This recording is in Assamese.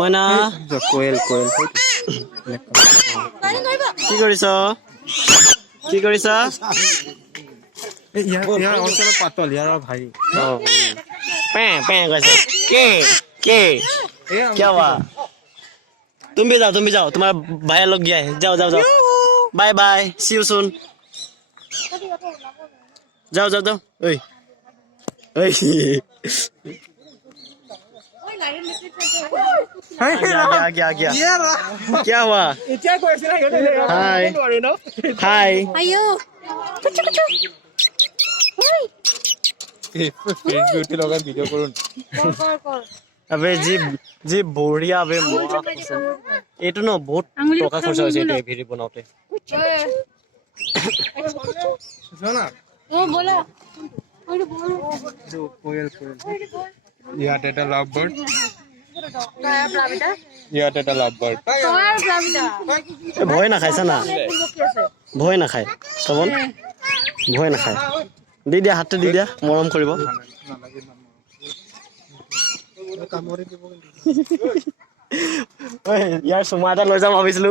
মইনা কোয়েল কোয়েল কি কৰিছ কি কৰিছ ইয়াৰ অঞ্চলত পাতল ইয়াৰ ভাই पे पे कैसे के क्या हुआ तुम भी जाओ तुम्हारा भाई लोग गया है जाओ जाओ जाओ bye bye see you soon जाओ जाओ जाओ ओए ओए आ गया क्या हुआ हाय हाय ayo বিউটি লগার ভিডিও করুন अबे जी बढ़िया अबे এইটো ন বহুত টকা খৰচ হৈছে এই ভিডিও বনাওতে শোনা ও বলা কোয়েল ইয়াত এটা লাভ বার্ড কায়া প্লাবিটা ইয়াত এটা লাভ বার্ড কায়া প্লাবিটা ভয় না খাইছা না ভয় না খায় শ্ৰৱণ ভয় না খায় দি দিয়া হাতটো দি দিয়া মৰম কৰিব ইয়াৰ চুমা এটা লৈ যাম ভাবিছিলো